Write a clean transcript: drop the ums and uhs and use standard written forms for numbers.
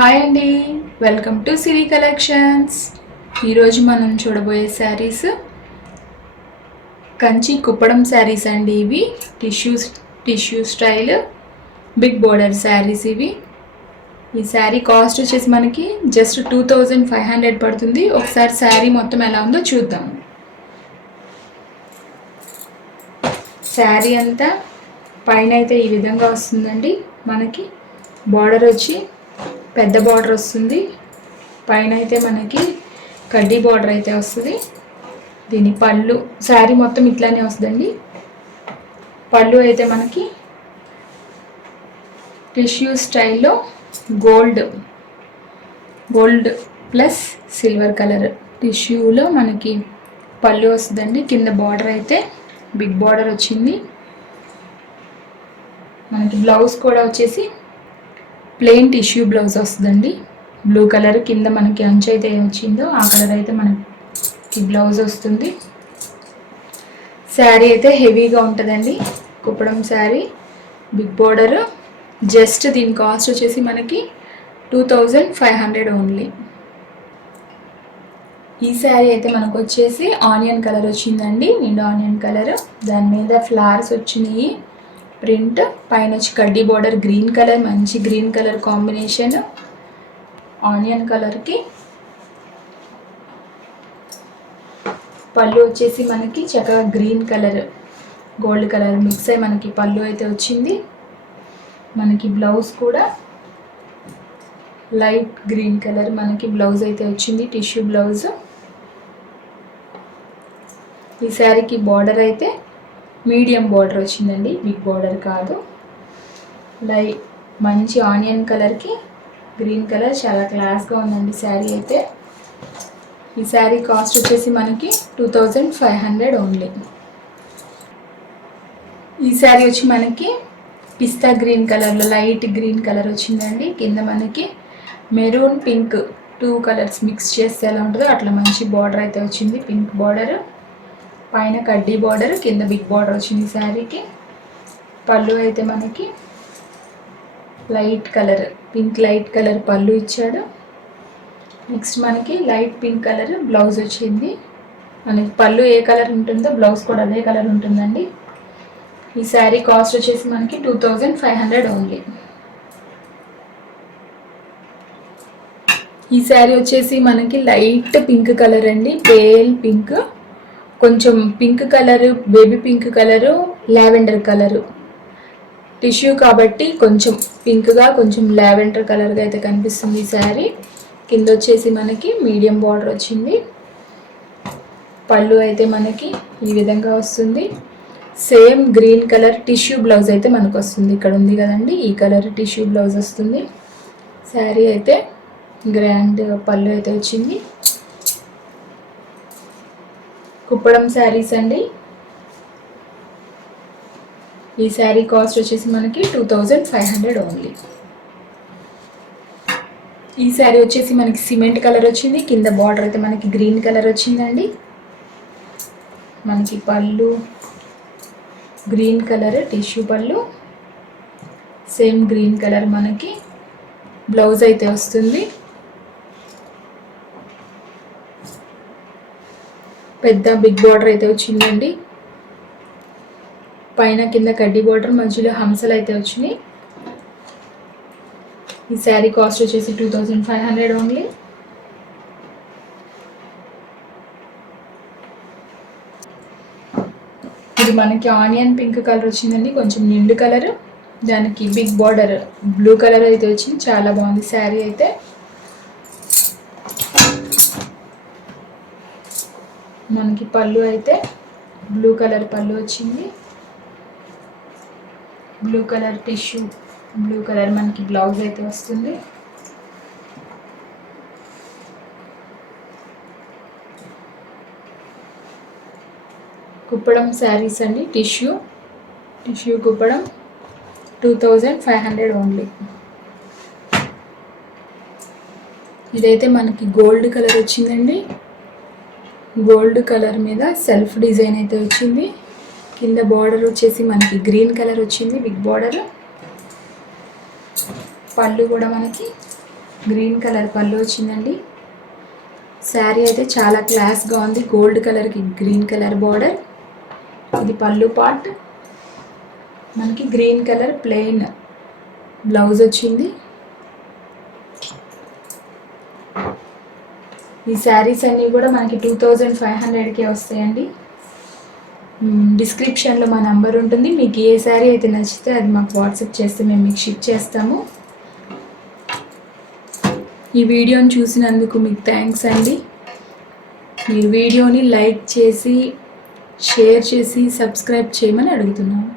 Hi అండి, welcome to Siri collections. ఈరోజు మనం చూడబోయే శారీస్ కంచి కుప్పడం శారీస్ అండి. ఇవి tissue style big border saris. ఈ శారీ కాస్ట్ వచ్చేసి మనకి జస్ట్ 2500 పడుతుంది. ఒకసారి శారీ మొత్తం ఎలా ఉందో చూద్దాం. శారీ అంతా పైన అయితే ఈ విధంగా వస్తుందండి. మనకి బార్డర్ వచ్చి పెద్ద బార్డర్ వస్తుంది. పైన అయితే మనకి కడ్డీ బార్డర్ అయితే వస్తుంది. దీని పళ్ళు శారీ మొత్తం ఇట్లానే వస్తుందండి. పళ్ళు అయితే మనకి టిష్యూ స్టైల్లో గోల్డ్ ప్లస్ సిల్వర్ కలర్ టిష్యూలో మనకి పళ్ళు వస్తుందండి. కింద బార్డర్ అయితే బిగ్ బార్డర్ వచ్చింది. మనకి బ్లౌజ్ కూడా వచ్చేసి ప్లెయిన్ టిష్యూ బ్లౌజ్ వస్తుందండి. బ్లూ కలర్ కింద మనకి అంచు అయితే వచ్చిందో ఆ కలర్ అయితే మనకి బ్లౌజ్ వస్తుంది. శారీ అయితే హెవీగా ఉంటుందండి. Kuppadam sari big border. Just దీని కాస్ట్ వచ్చేసి మనకి 2500 ఓన్లీ. ఈ శారీ అయితే మనకు వచ్చేసి ఆనియన్ కలర్ వచ్చిందండి. నిండు ఆనియన్ కలర్, దాని మీద ఫ్లవర్స్ వచ్చినాయి. ప్రింట్ పైన వచ్చి కడ్డీ బార్డర్ గ్రీన్ కలర్, మంచి గ్రీన్ కలర్ కాంబినేషన్. ఆనియన్ కలర్కి పళ్ళు వచ్చేసి మనకి చక్కగా green colour gold colour mix అయ్యి మనకి పళ్ళు అయితే వచ్చింది. మనకి బ్లౌజ్ కూడా లైట్ గ్రీన్ కలర్ మనకి బ్లౌజ్ అయితే వచ్చింది, టిష్యూ బ్లౌజ్. ఈ శారీకి బార్డర్ అయితే మీడియం బార్డర్ వచ్చిందండి, బిగ్ బార్డర్ కాదు. లైట్ మంచి ఆనియన్ కలర్కి గ్రీన్ కలర్, చాలా క్లాస్గా ఉందండి శారీ అయితే. ఈ శారీ కాస్ట్ వచ్చేసి మనకి 2500 ఓన్లీ. ఈ శారీ వచ్చి మనకి పిస్తా గ్రీన్ కలర్లో లైట్ గ్రీన్ కలర్ వచ్చిందండి. కింద మనకి మెరూన్ పింక్ 2 కలర్స్ మిక్స్ చేస్తే ఎలా ఉంటుందో అట్లా మంచి బార్డర్ అయితే వచ్చింది, పింక్ బార్డర్. పైన కడ్డీ బార్డర్, కింద బిగ్ బార్డర్ వచ్చింది శారీకి. పళ్ళు అయితే మనకి light colour pink light colour పళ్ళు ఇచ్చాడు. నెక్స్ట్ మనకి లైట్ పింక్ కలర్ బ్లౌజ్ వచ్చింది. మనకి పళ్ళు ఏ కలర్ ఉంటుందో బ్లౌజ్ కూడా అదే కలర్ ఉంటుందండి. ఈ శారీ కాస్ట్ వచ్చేసి మనకి 2500 ఓన్లీ. ఈ శారీ వచ్చేసి మనకి లైట్ పింక్ కలర్ అండి, పేల్ పింక్, కొంచెం pink colour, baby pink colour, lavender colour. Tissue కాబట్టి కొంచెం పింక్గా కొంచెం లావెండర్ కలర్గా అయితే కనిపిస్తుంది ఈ శారీ. కింద వచ్చేసి మనకి మీడియం బార్డర్ వచ్చింది. పళ్ళు అయితే మనకి ఈ విధంగా వస్తుంది. Same green colour tissue blouse అయితే మనకు వస్తుంది. ఇక్కడ ఉంది కదండి, ఈ కలర్ టిష్యూ బ్లౌజ్ వస్తుంది. శారీ అయితే గ్రాండ్ పళ్ళు అయితే వచ్చింది. కుప్పడం శారీస్ అండి. ఈ శారీ కాస్ట్ వచ్చేసి మనకి 2500 ఓన్లీ. ఈ శారీ వచ్చేసి మనకి సిమెంట్ కలర్ వచ్చింది. కింద బార్డర్ అయితే మనకి గ్రీన్ కలర్ వచ్చిందండి. మనకి పళ్ళు గ్రీన్ కలర్ టిష్యూ పళ్ళు, సేమ్ గ్రీన్ కలర్ మనకి బ్లౌజ్ అయితే వస్తుంది. పెద్ద బిగ్ బార్డర్ అయితే వచ్చిందండి. పైన కింద కడ్డీ బార్డర్, మధ్యలో హంసలు అయితే వచ్చినాయి. ఈ శారీ కాస్ట్ వచ్చేసి 2500 ఓన్లీ. ఇది మనకి ఆనియన్ పింక్ కలర్ వచ్చిందండి, కొంచెం నిండు కలర్. దానికి బిగ్ బార్డర్ బ్లూ కలర్ అయితే వచ్చింది, చాలా బాగుంది శారీ అయితే. మనకి పళ్ళు అయితే బ్లూ కలర్ పళ్ళు వచ్చింది. Blue colour tissue blue colour మనకి బ్లౌజ్ అయితే వస్తుంది. కుప్పడం శారీస్ అండి, టిష్యూ కుప్పడం 2500 ఓన్లీ. ఇదైతే మనకి గోల్డ్ కలర్ వచ్చిందండి. గోల్డ్ కలర్ మీద సెల్ఫ్ డిజైన్ అయితే వచ్చింది. కింద బార్డర్ వచ్చేసి మనకి గ్రీన్ కలర్ వచ్చింది, బిగ్ బార్డర్. పళ్ళు కూడా మనకి గ్రీన్ కలర్ పళ్ళు వచ్చిందండి. శారీ అయితే చాలా క్లాస్గా ఉంది. గోల్డ్ కలర్కి గ్రీన్ కలర్ బార్డర్. ఇది పళ్ళు పార్ట్. మనకి గ్రీన్ కలర్ ప్లెయిన్ బ్లౌజ్ వచ్చింది. ఈ శారీస్ అన్నీ కూడా మనకి 2500కే వస్తాయండి. డిస్క్రిప్షన్లో మా నంబర్ ఉంటుంది. మీకు ఏ శారీ అయితే నచ్చితే అది మాకు వాట్సాప్ చేస్తే మేము మీకు షిప్ చేస్తాము. ఈ వీడియోని చూసినందుకు మీకు థ్యాంక్స్ అండి. మీరు వీడియోని లైక్ చేసి షేర్ చేసి సబ్స్క్రైబ్ చేయమని అడుగుతున్నాము.